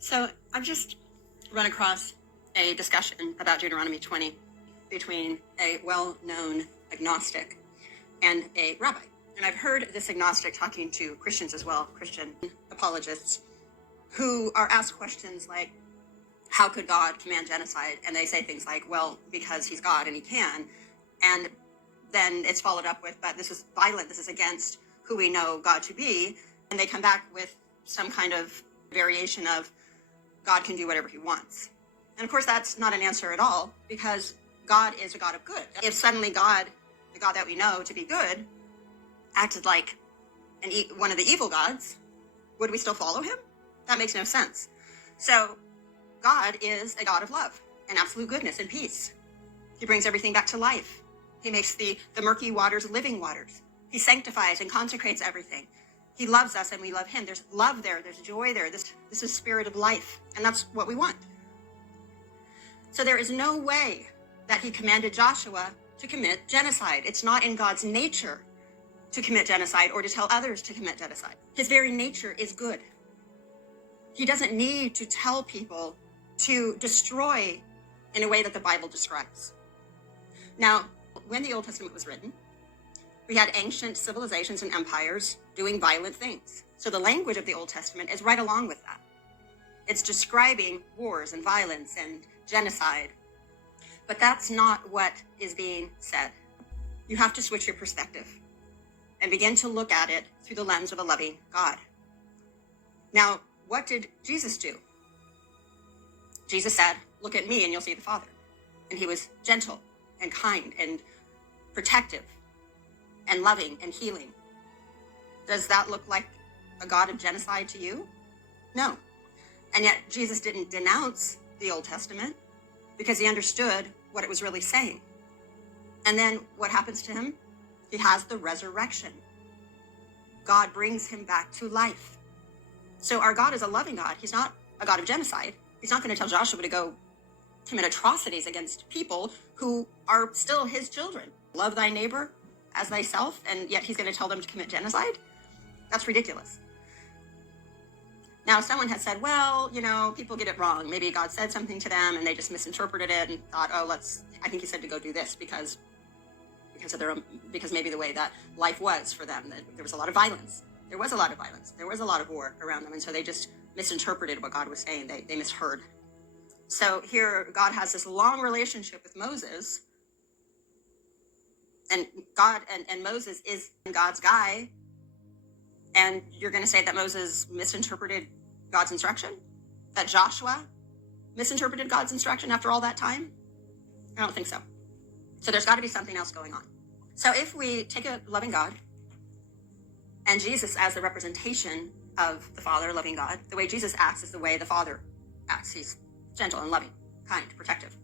So I've just run across a discussion about Deuteronomy 20 between a well-known agnostic and a rabbi. And I've heard this agnostic talking to Christians as well, Christian apologists, who are asked questions like, how could God command genocide? And they say things like, well, because he's God and he can. And then it's followed up with, but this is violent, this is against who we know God to be. And they come back with some kind of variation of God can do whatever he wants. And of course, that's not an answer at all, because God is a God of good. If suddenly God, the God that we know to be good, acted like one of the evil gods, would we still follow him? That makes no sense. So God is a God of love and absolute goodness and peace. He brings everything back to life. He makes the murky waters living waters. He sanctifies and consecrates everything. He loves us and we love him. There's love there. There's joy there. This is spirit of life. And that's what we want. So there is no way that he commanded Joshua to commit genocide. It's not in God's nature to commit genocide or to tell others to commit genocide. His very nature is good. He doesn't need to tell people to destroy in a way that the Bible describes. Now, when the Old Testament was written, we had ancient civilizations and empires doing violent things. So the language of the Old Testament is right along with that. It's describing wars and violence and genocide. But that's not what is being said. You have to switch your perspective and begin to look at it through the lens of a loving God. Now, what did Jesus do? Jesus said, look at me and you'll see the Father. And he was gentle and kind and protective and loving and healing. Does that look like a God of genocide to you? No. And yet Jesus didn't denounce the Old Testament because he understood what it was really saying. And then what happens to him? He has the resurrection. God brings him back to life. So our God is a loving God. He's not a God of genocide. He's not going to tell Joshua to go commit atrocities against people who are still his children. Love thy neighbor as thyself, and yet he's going to tell them to commit genocide? That's ridiculous. Now, someone has said, well, people get it wrong. Maybe God said something to them and they just misinterpreted it and thought, I think he said to go do this because maybe the way that life was for them, that there was a lot of violence. There was a lot of violence. There was a lot of war around them. And so they just misinterpreted what God was saying. They misheard. So here God has this long relationship with Moses, and God and Moses is God's guy. And you're going to say that Moses misinterpreted God's instruction? That Joshua misinterpreted God's instruction after all that time? I don't think so. So there's got to be something else going on. So if we take a loving God and Jesus as the representation of the Father, loving God, the way Jesus acts is the way the Father acts. He's gentle and loving, kind, protective.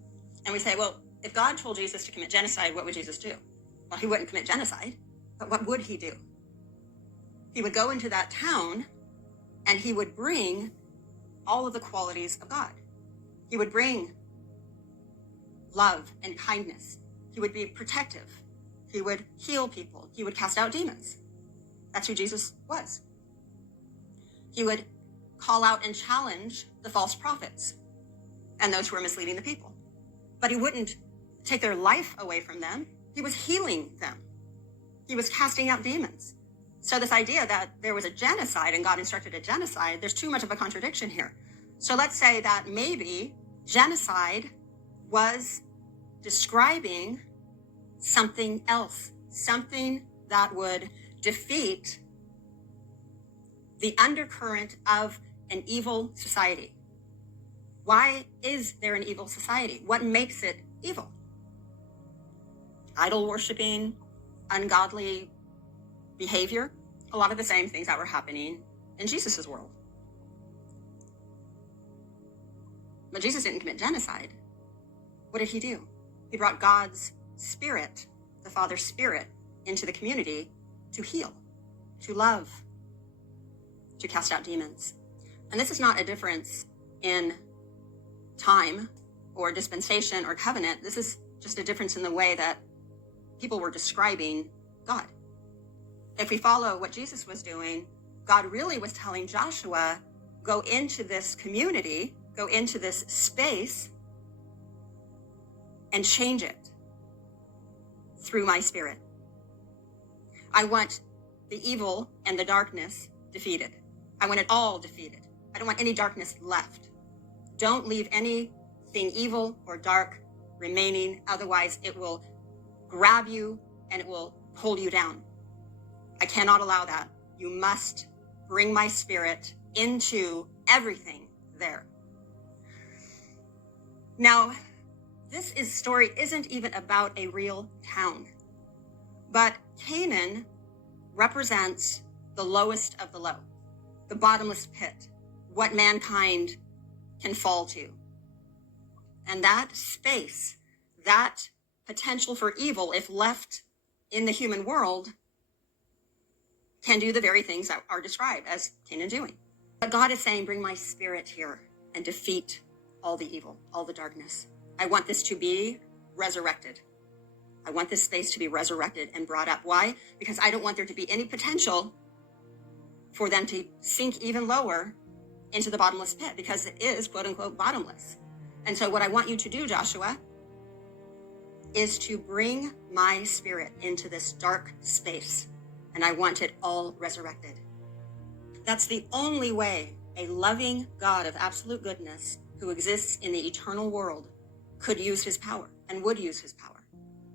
And we say, well, if God told Jesus to commit genocide, what would Jesus do? Well, he wouldn't commit genocide, but what would he do? He would go into that town and he would bring all of the qualities of God. He would bring love and kindness. He would be protective. He would heal people. He would cast out demons. That's who Jesus was. He would call out and challenge the false prophets and those who were misleading the people. But he wouldn't take their life away from them. He was healing them. He was casting out demons. So this idea that there was a genocide and God instructed a genocide, there's too much of a contradiction here. So let's say that maybe genocide was describing something else, something that would defeat the undercurrent of an evil society. Why is there an evil society? What makes it evil? Idol worshiping, ungodly behavior, a lot of the same things that were happening in Jesus' world. But Jesus didn't commit genocide. What did he do? He brought God's Spirit, the Father's Spirit, into the community to heal, to love, to cast out demons. And this is not a difference in time or dispensation or covenant. This is just a difference in the way that people were describing God. If we follow what Jesus was doing, God really was telling Joshua, go into this community, go into this space, and change it through my spirit. I want the evil and the darkness defeated. I want it all defeated. I don't want any darkness left. Don't leave anything evil or dark remaining. Otherwise, it will grab you and it will pull you down. I cannot allow that. You must bring my spirit into everything there. Now, this story isn't even about a real town, but Canaan represents the lowest of the low, the bottomless pit, what mankind can fall to. And that space, that potential for evil, if left in the human world, can do the very things that are described as Canaan doing. But God is saying, bring my spirit here and defeat all the evil, all the darkness. I want this to be resurrected. I want this space to be resurrected and brought up. Why? Because I don't want there to be any potential for them to sink even lower into the bottomless pit, because it is, quote unquote, bottomless. And so what I want you to do, Joshua, is to bring my spirit into this dark space, and I want it all resurrected. That's the only way a loving God of absolute goodness who exists in the eternal world could use his power and would use his power.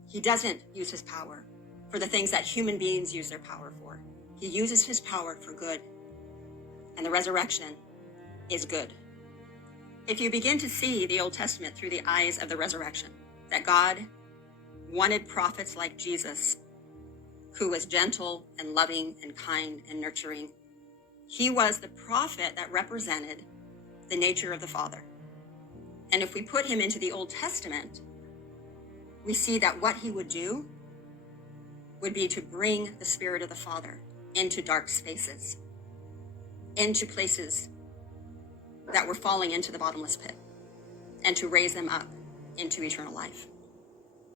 He doesn't use his power for the things that human beings use their power for. He uses his power for good, and the resurrection is good. If you begin to see the Old Testament through the eyes of the resurrection, that God wanted prophets like Jesus, who was gentle and loving and kind and nurturing. He was the prophet that represented the nature of the Father. And if we put him into the Old Testament, we see that what he would do would be to bring the Spirit of the Father into dark spaces, into places that were falling into the bottomless pit, and to raise them up into eternal life.